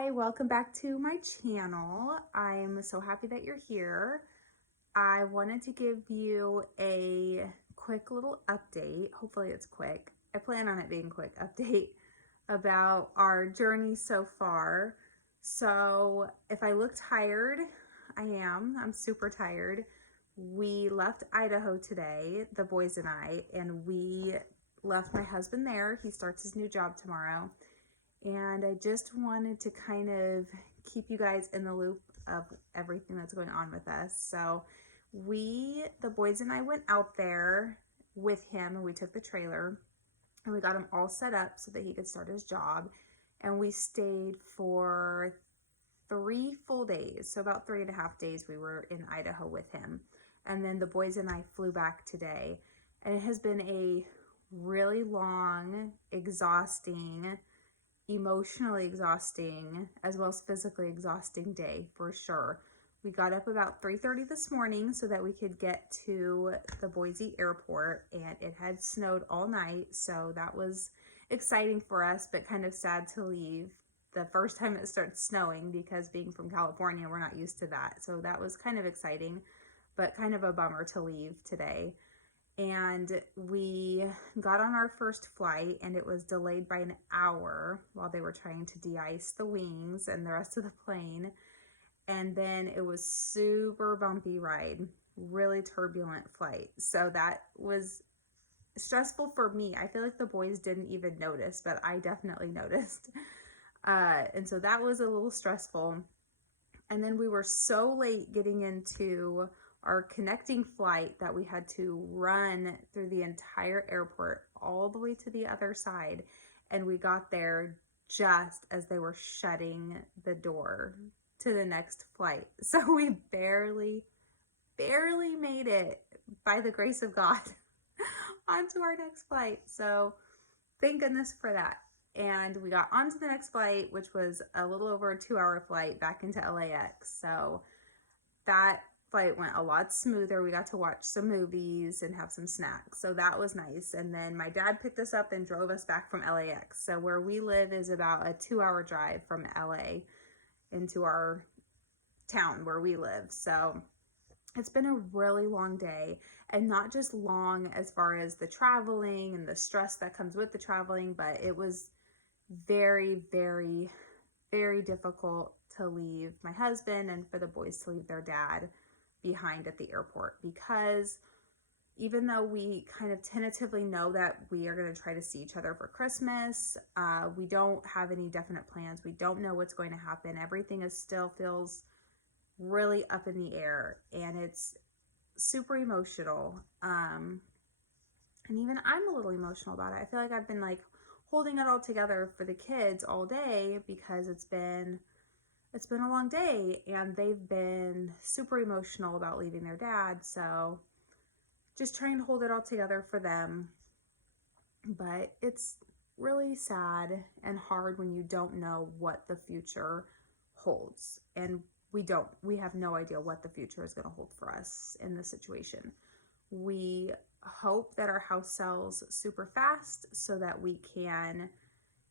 Hi, welcome back to my channel. I'm so happy that you're here. I wanted to give you a quick little update. Hopefully it's quick. I plan on it being quick update about our journey so far. So if I look tired, I am. I'm super tired. We left Idaho today, the boys and we left my husband there. He starts his new job tomorrow. And I just wanted to kind of keep you guys in the loop of everything that's going on with us. So the boys and I went out there with him, and we took the trailer and we got him all set up so that he could start his job. And we stayed for 3 full days. So about 3.5 days we were in Idaho with him. And then the boys and I flew back today. And it has been a really long, exhausting, emotionally exhausting, as well as physically exhausting day for sure. We got up about 3:30 this morning so that we could get to the Boise airport, and it had snowed all night, so that was exciting for us, but kind of sad to leave the first time it starts snowing, because being from California, we're not used to that. So that was kind of exciting, but kind of a bummer to leave today. And we got on our first flight, and it was delayed by an hour while they were trying to de-ice the wings and the rest of the plane. And then it was super bumpy ride, really turbulent flight. So that was stressful for me. I feel like the boys didn't even notice, but I definitely noticed. And so that was a little stressful. And then we were so late getting into our connecting flight that we had to run through the entire airport all the way to the other side. And we got there just as they were shutting the door to the next flight. So we barely made it, by the grace of God, onto our next flight. So thank goodness for that. And we got onto the next flight, which was a little over a 2-hour flight back into LAX. So that flight went a lot smoother. We got to watch some movies and have some snacks. So that was nice. And then my dad picked us up and drove us back from LAX. So where we live is about a 2-hour drive from LA into our town where we live. So it's been a really long day, and not just long as far as the traveling and the stress that comes with the traveling, but it was very, very, very difficult to leave my husband and for the boys to leave their dad behind at the airport, because even though we kind of tentatively know that we are going to try to see each other for Christmas, we don't have any definite plans. We don't know what's going to happen. Everything still feels really up in the air, and it's super emotional. And even I'm a little emotional about it. I feel like I've been like holding it all together for the kids all day, because it's been a long day, and they've been super emotional about leaving their dad. So just trying to hold it all together for them. But it's really sad and hard when you don't know what the future holds. And we have no idea what the future is going to hold for us in this situation. We hope that our house sells super fast so that we can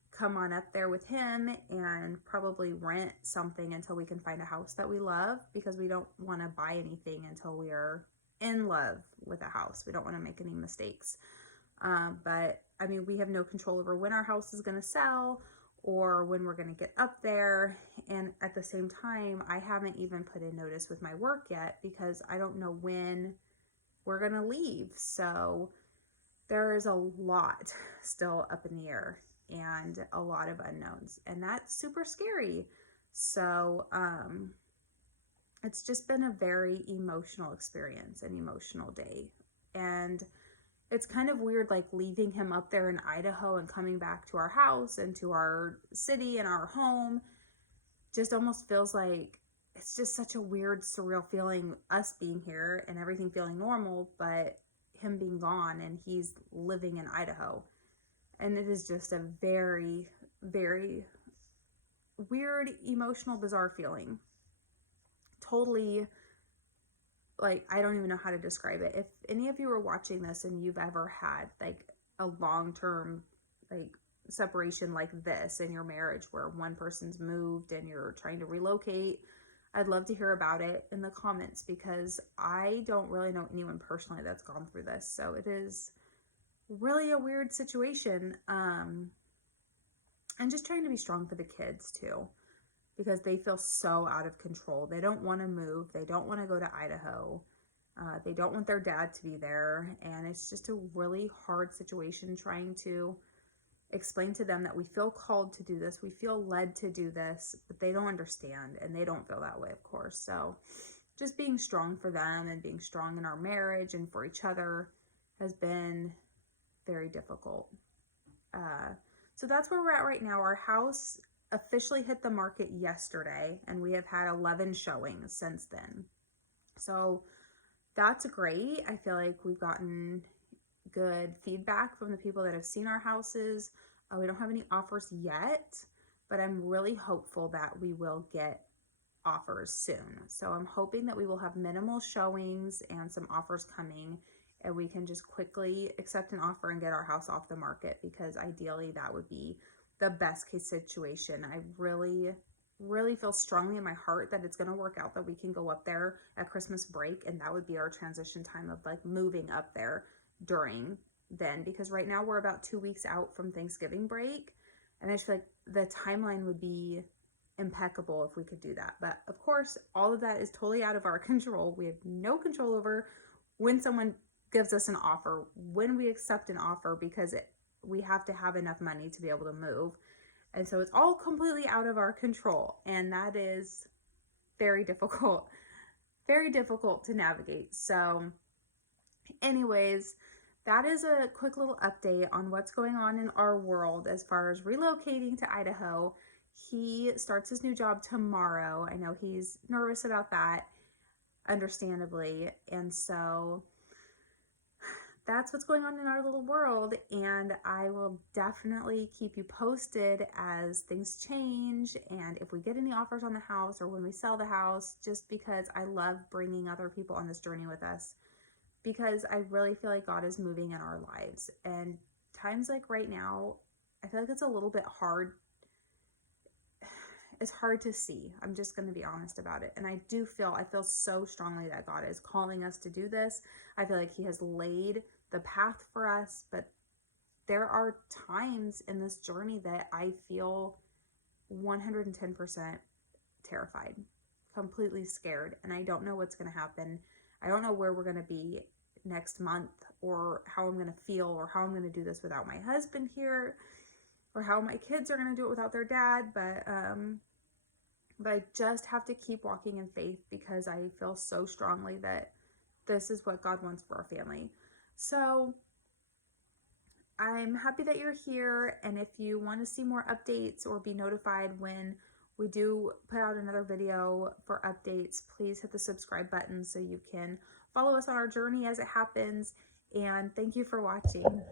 come on up there with him and probably rent something until we can find a house that we love, because we don't want to buy anything until we are in love with a house. We don't want to make any mistakes. But I mean, we have no control over when our house is going to sell or when we're going to get up there. And at the same time, I haven't even put in notice with my work yet, because I don't know when we're going to leave. So there is a lot still up in the air and a lot of unknowns, and that's super scary. So it's just been a very emotional experience, an emotional day. And it's kind of weird, like leaving him up there in Idaho and coming back to our house and to our city and our home. Just almost feels like it's just such a weird, surreal feeling, us being here and everything feeling normal, but him being gone and he's living in Idaho. And it is just a very, very weird, emotional, bizarre feeling. Totally, like, I don't even know how to describe it. If any of you are watching this and you've ever had like a long-term like separation like this in your marriage where one person's moved and you're trying to relocate, I'd love to hear about it in the comments, because I don't really know anyone personally that's gone through this. So it is really a weird situation. And just trying to be strong for the kids too, because they feel so out of control. They don't want to move. They don't want to go to Idaho. They don't want their dad to be there. And it's just a really hard situation trying to explain to them that we feel called to do this. We feel led to do this, but they don't understand, and they don't feel that way, of course. So just being strong for them and being strong in our marriage and for each other has been very difficult. So that's where we're at right now. Our house officially hit the market yesterday, and we have had 11 showings since then. So that's great. I feel like we've gotten good feedback from the people that have seen our houses. We don't have any offers yet, but I'm really hopeful that we will get offers soon. So I'm hoping that we will have minimal showings and some offers coming, and we can just quickly accept an offer and get our house off the market, because ideally that would be the best case situation. I really feel strongly in my heart that it's going to work out, that we can go up there at Christmas break, and that would be our transition time of like moving up there during then, because right now we're about 2 weeks out from Thanksgiving break, and I just feel like the timeline would be impeccable if we could do that. But of course, all of that is totally out of our control. We have no control over when someone gives us an offer, when we accept an offer, because we have to have enough money to be able to move. And so it's all completely out of our control, and that is very difficult to navigate. So anyways, that is a quick little update on what's going on in our world as far as relocating to Idaho. He starts his new job tomorrow. I know he's nervous about that, understandably. And so that's what's going on in our little world. And I will definitely keep you posted as things change, and if we get any offers on the house or when we sell the house, just because I love bringing other people on this journey with us, because I really feel like God is moving in our lives. And times like right now, I feel like it's a little bit hard. It's hard to see. I'm just going to be honest about it. And I feel so strongly that God is calling us to do this. I feel like he has laid the path for us, but there are times in this journey that I feel 110% terrified, completely scared, and I don't know what's going to happen. I don't know where we're going to be next month, or how I'm going to feel, or how I'm going to do this without my husband here, or how my kids are going to do it without their dad. But I just have to keep walking in faith, because I feel so strongly that this is what God wants for our family. So I'm happy that you're here, and if you want to see more updates or be notified when we do put out another video for updates, please hit the subscribe button so you can follow us on our journey as it happens. And thank you for watching.